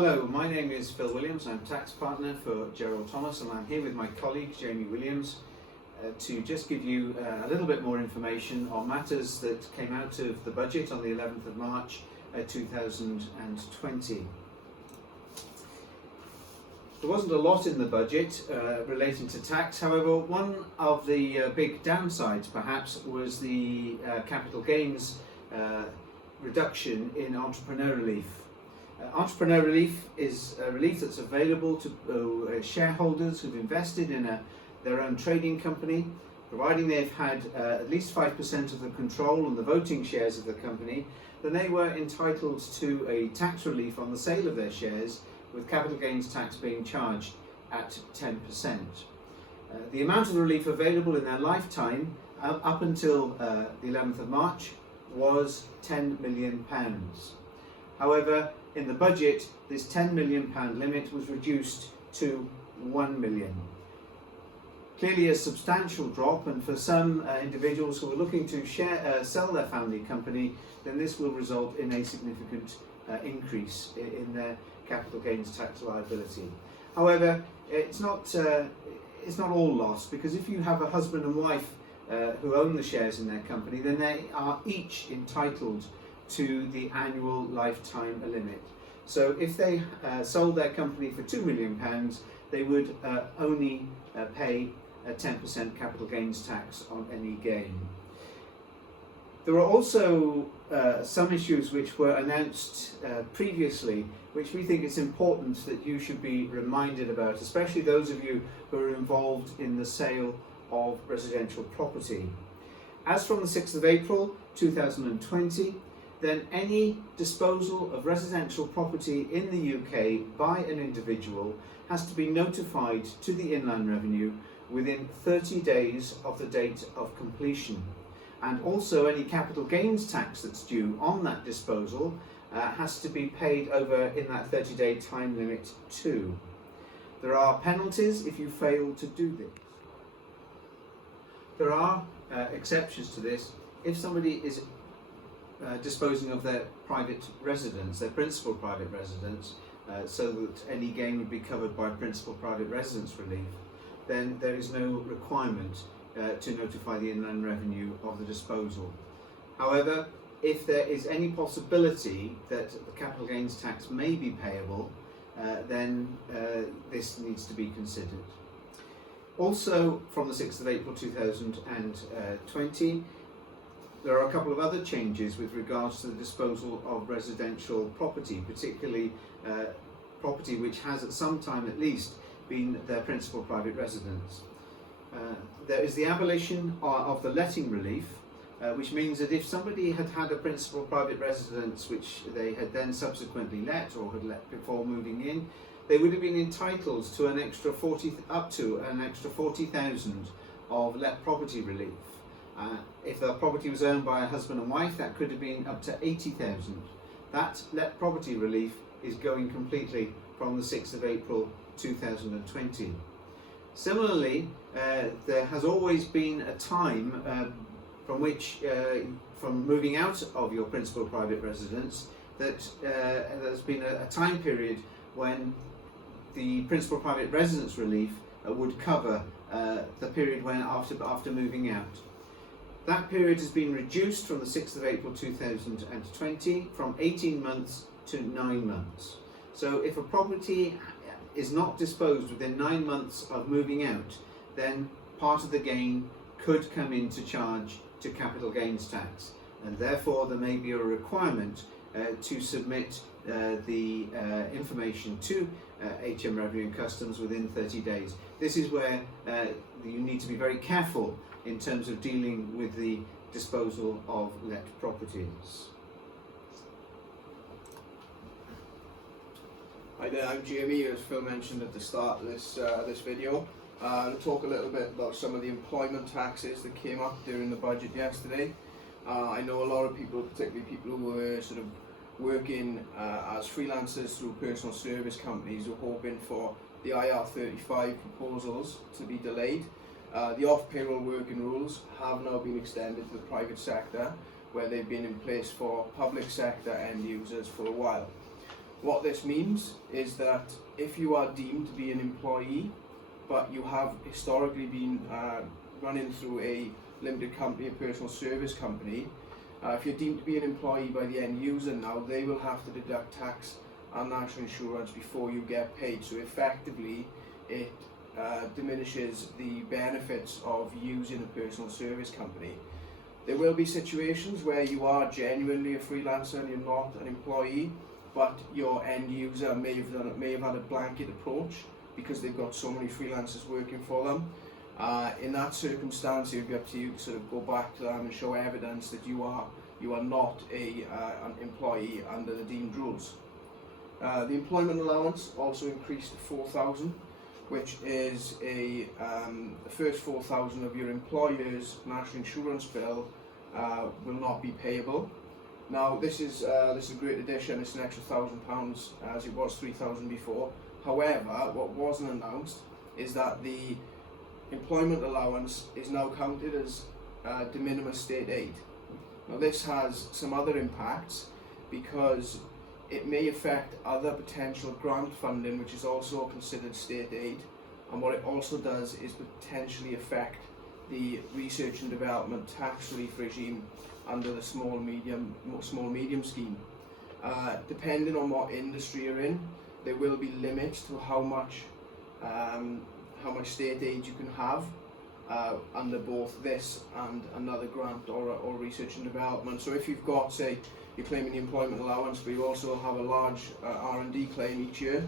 Hello, my name is Phil Williams. I'm tax partner for Gerald Thomas, and I'm here with my colleague Jamie Williams to just give you a little bit more information on matters that came out of the budget on the 11th of March 2020. There wasn't a lot in the budget relating to tax. However, one of the big downsides perhaps was the capital gains reduction in entrepreneur relief. Entrepreneur relief is a relief that's available to shareholders who've invested in their own trading company, providing they've had at least 5% of the control and the voting shares of the company. Then they were entitled to a tax relief on the sale of their shares, with capital gains tax being charged at 10%. The amount of the relief available in their lifetime up until the 11th of March was £10 million. However, in the budget, this £10 million limit was reduced to £1 million. Clearly a substantial drop, and for some individuals who are looking to sell their family company, then this will result in a significant increase in their capital gains tax liability. However, it's not all lost, because if you have a husband and wife who own the shares in their company, then they are each entitled to the annual lifetime limit. So if they sold their company for £2 million, they would only pay a 10% capital gains tax on any gain. There are also some issues which were announced previously, which we think it's important that you should be reminded about, especially those of you who are involved in the sale of residential property. As from the 6th of April 2020, then any disposal of residential property in the UK by an individual has to be notified to the Inland Revenue within 30 days of the date of completion. And also any capital gains tax that's due on that disposal has to be paid over in that 30-day time limit too. There are penalties if you fail to do this. There are exceptions to this. If somebody is disposing of their private residence, their principal private residence, so that any gain would be covered by principal private residence relief, then there is no requirement to notify the Inland Revenue of the disposal. However, if there is any possibility that the capital gains tax may be payable, then this needs to be considered. Also, from the 6th of April 2020, there are a couple of other changes with regards to the disposal of residential property, particularly property which has at some time at least been their principal private residence. There is the abolition of the letting relief, which means that if somebody had had a principal private residence which they had then subsequently let or had let before moving in, they would have been entitled to up to an extra 40,000 of let property relief. If the property was owned by a husband and wife, that could have been up to 80,000. That let property relief is going completely from the 6th of April 2020. Similarly, there has always been a time from which, from moving out of your principal private residence, that there's been a time period when the principal private residence relief would cover the period when after moving out. That period has been reduced from the 6th of April 2020 from 18 months to 9 months. So if a property is not disposed within 9 months of moving out, then part of the gain could come into charge to capital gains tax, and therefore there may be a requirement to submit the information to HM Revenue and Customs within 30 days. This is where you need to be very careful in terms of dealing with the disposal of let properties. Hi there, I'm Jamie, as Phil mentioned at the start of this video. I'll talk a little bit about some of the employment taxes that came up during the budget yesterday. I know a lot of people, particularly people who were sort of working as freelancers through personal service companies, were hoping for the IR35 proposals to be delayed. The off-payroll working rules have now been extended to the private sector, where they've been in place for public sector end users for a while. What this means is that if you are deemed to be an employee, but you have historically been running through a limited company, a personal service company, if you're deemed to be an employee by the end user now, they will have to deduct tax and national insurance before you get paid. So effectively, it diminishes the benefits of using a personal service company. There will be situations where you are genuinely a freelancer and you're not an employee, but your end user may have had a blanket approach because they've got so many freelancers working for them. In that circumstance, it would be up to you to sort of go back to them and show evidence that you are not an employee under the deemed rules. The employment allowance also increased to 4,000, which is the first 4,000 of your employer's national insurance bill will not be payable. Now this is a great addition. It's an extra £1,000 as it was 3,000 before. However, what wasn't announced is that the employment allowance is now counted as de minimis state aid. Now this has some other impacts because it may affect other potential grant funding, which is also considered state aid, and what it also does is potentially affect the research and development tax relief regime under the small medium scheme. Depending on what industry you're in, there will be limits to how much state aid you can have under both this and another grant or research and development. So if you've got, say, you're claiming the employment allowance, but you also have a large R&D claim each year,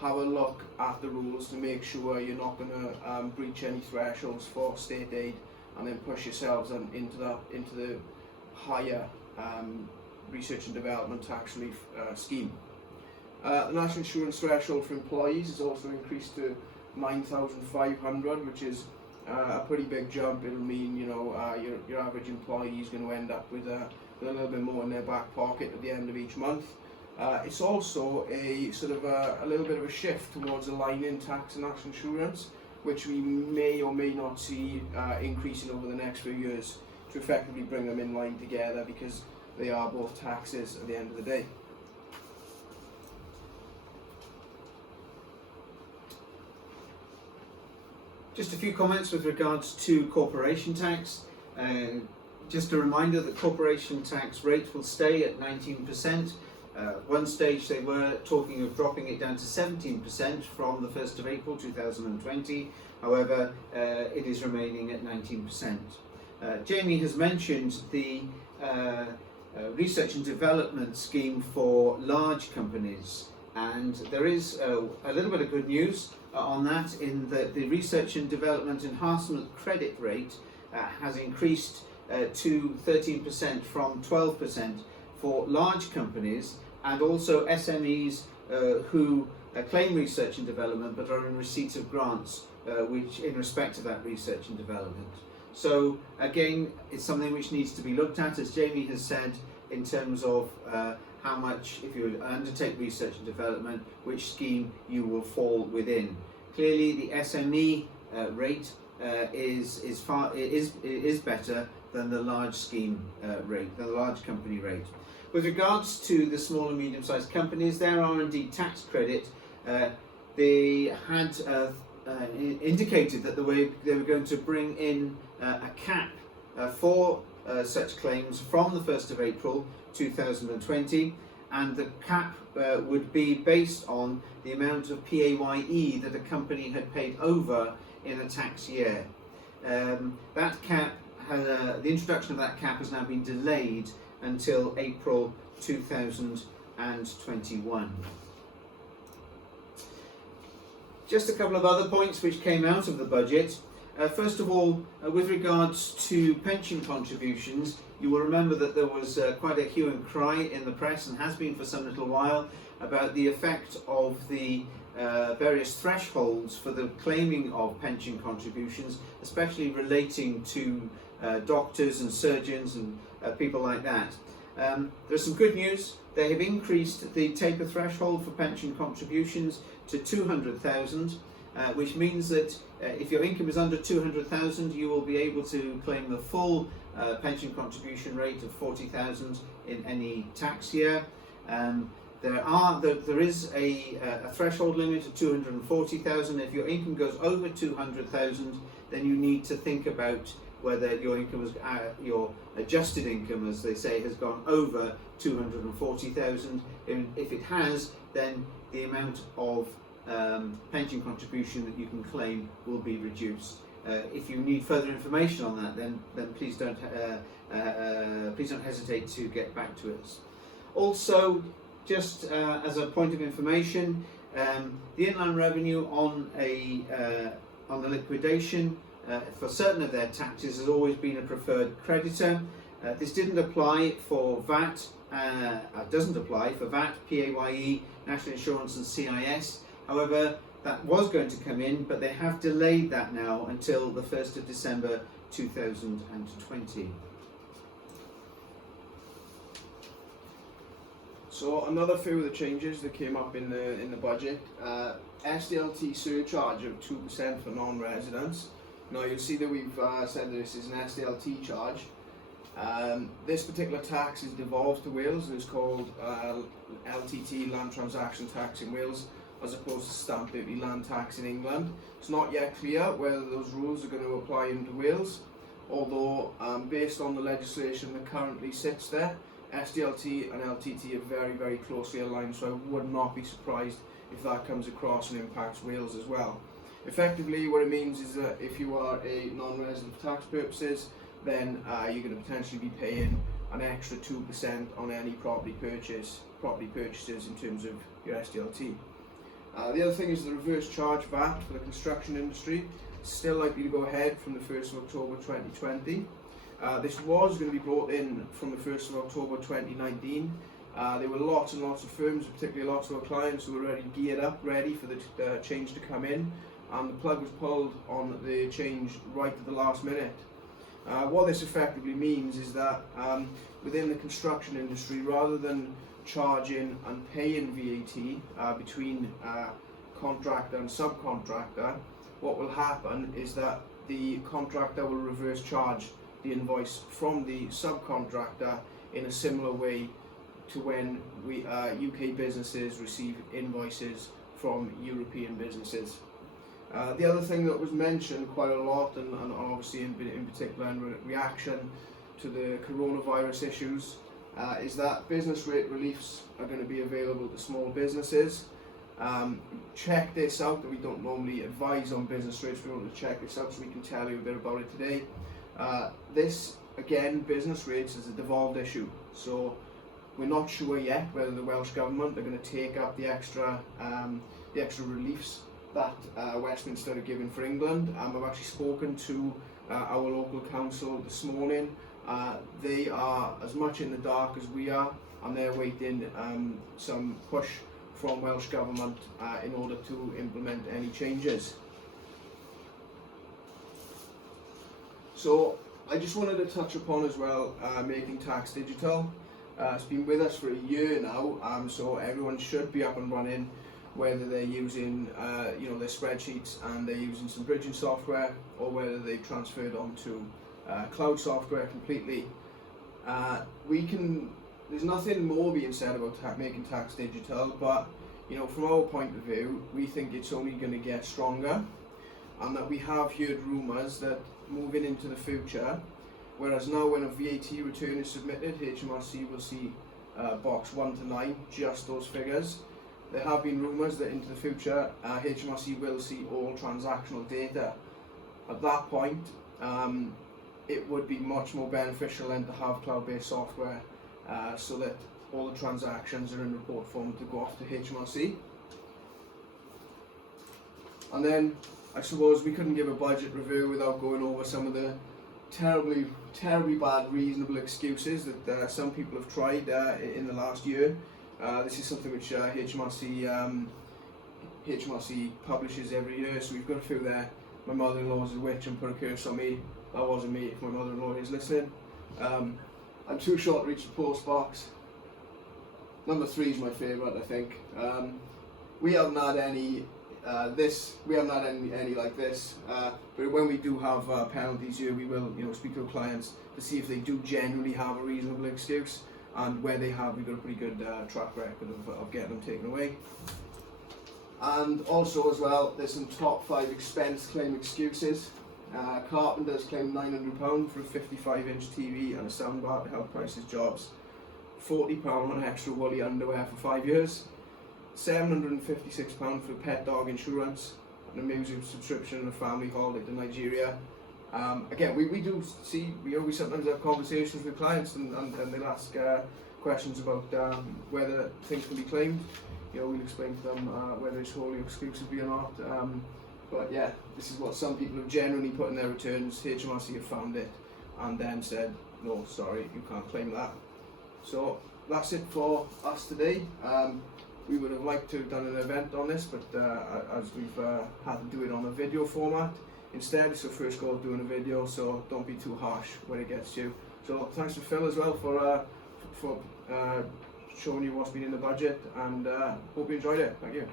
have a look at the rules to make sure you're not going to breach any thresholds for state aid and then push yourselves into the higher research and development tax relief scheme. The national insurance threshold for employees is also increased to 9,500, which is a pretty big jump. It'll mean your average employee is going to end up with a little bit more in their back pocket at the end of each month. It's also a sort of a little bit of a shift towards aligning tax and national insurance, which we may or may not see increasing over the next few years to effectively bring them in line together, because they are both taxes at the end of the day. Just a few comments with regards to corporation tax. Just a reminder that corporation tax rate will stay at 19%. One stage they were talking of dropping it down to 17% from the 1st of April 2020. However, it is remaining at 19%. Jamie has mentioned the research and development scheme for large companies, and there is a little bit of good news on that, in that the research and development enhancement credit rate has increased to 13% from 12% for large companies, and also SMEs who claim research and development but are in receipt of grants which in respect of that research and development. So again, it's something which needs to be looked at, as Jamie has said, in terms of how much, if you undertake research and development, which scheme you will fall within. Clearly the SME rate is better than the large scheme rate, the large company rate. With regards to the small and medium-sized companies, their R&D tax credit, they had indicated that they were going to bring in a cap for such claims from the 1st of April 2020, and the cap would be based on the amount of PAYE that a company had paid over in a tax year. That cap, the introduction of that cap has now been delayed until April 2021. Just a couple of other points which came out of the budget. First of all, with regards to pension contributions, you will remember that there was quite a hue and cry in the press, and has been for some little while, about the effect of the various thresholds for the claiming of pension contributions, especially relating to doctors and surgeons and people like that. There's some good news. They have increased the taper threshold for pension contributions to 200,000, which means that if your income is under 200,000, you will be able to claim the full pension contribution rate of 40,000 in any tax year. There is a threshold limit of 240,000. If your income goes over 200,000, then you need to think about whether your income your adjusted income, as they say, has gone over 240,000. If it has, then the amount of pension contribution that you can claim will be reduced. If you need further information on that, then please don't hesitate to get back to us. Also, just as a point of information, the Inland Revenue on the liquidation for certain of their taxes has always been a preferred creditor. This didn't apply for VAT. Doesn't apply for VAT, PAYE, National Insurance and CIS. However, that was going to come in, but they have delayed that now until the 1st of December 2020. So another few of the changes that came up in the budget, SDLT surcharge of 2% for non-residents. Now you'll see that we've said that this is an SDLT charge. This particular tax is devolved to Wales and is called LTT, Land Transaction Tax in Wales, as opposed to stamp duty land tax in England. It's not yet clear whether those rules are going to apply into Wales, although based on the legislation that currently sits there, SDLT and LTT are very, very closely aligned, so I would not be surprised if that comes across and impacts Wales as well. Effectively, what it means is that if you are a non-resident for tax purposes, then you're going to potentially be paying an extra 2% on any property purchases in terms of your SDLT. The other thing is the reverse charge VAT for the construction industry. It's still likely to go ahead from the 1st of October 2020. This was going to be brought in from the 1st of October 2019. There were lots and lots of firms, particularly lots of our clients, who were already geared up, ready for the change to come in, and the plug was pulled on the change right at the last minute. What this effectively means is that within the construction industry, rather than charging and paying VAT between contractor and subcontractor, what will happen is that the contractor will reverse charge the invoice from the subcontractor in a similar way to when UK businesses receive invoices from European businesses. The other thing that was mentioned quite a lot, and obviously in particular in reaction to the coronavirus issues, is that business rate reliefs are going to be available to small businesses. Check this out, that we don't normally advise on business rates. We want to check this out so we can tell you a bit about it today. This, again, business rates is a devolved issue, so we're not sure yet whether the Welsh Government are going to take up the extra reliefs that Westminster are giving for England. I've actually spoken to our local council this morning. They are as much in the dark as we are, and they're waiting some push from Welsh Government in order to implement any changes. So I just wanted to touch upon as well making tax digital. It's been with us for a year now, so everyone should be up and running, whether they're using their spreadsheets and they're using some bridging software, or whether they've transferred onto cloud software completely. There's nothing more being said about making tax digital, but from our point of view, we think it's only going to get stronger, and that we have heard rumours that moving into the future, whereas now when a VAT return is submitted, HMRC will see box 1 to 9, just those figures. There have been rumours that into the future HMRC will see all transactional data. At that point, it would be much more beneficial then to have cloud-based software so that all the transactions are in report form to go off to HMRC. And then I suppose we couldn't give a budget review without going over some of the terribly bad reasonable excuses that some people have tried in the last year. This is something which HMRC publishes every year, so we've got a few there. My mother-in-law is a witch and put a curse on me. That wasn't me, if my mother-in-law is listening. I'm too short to reach the post box. Number 3 is my favourite, I think. We haven't had any any like this, but when we do have penalties here, we will speak to our clients to see if they do genuinely have a reasonable excuse. and where they have, we've got a pretty good track record of getting them taken away. And also as well, there's some top 5 expense claim excuses. Carpenters claim £900 for a 55-inch TV and a soundbar to help price his jobs. £40 on extra woolly underwear for 5 years. £756 for pet dog insurance, and a music subscription and a family holiday to Nigeria. Again, we do see, we sometimes have conversations with clients and they'll ask questions about whether things can be claimed. We'll explain to them whether it's wholly exclusively or not. But yeah, this is what some people have generally put in their returns. HMRC have found it and then said, no, sorry, you can't claim that. So that's it for us today. We would have liked to have done an event on this, but as we've had to do it on a video format instead, it's our first go of doing a video, so don't be too harsh when it gets to you. So thanks to Phil as well for showing you what's been in the budget, and hope you enjoyed it. Thank you.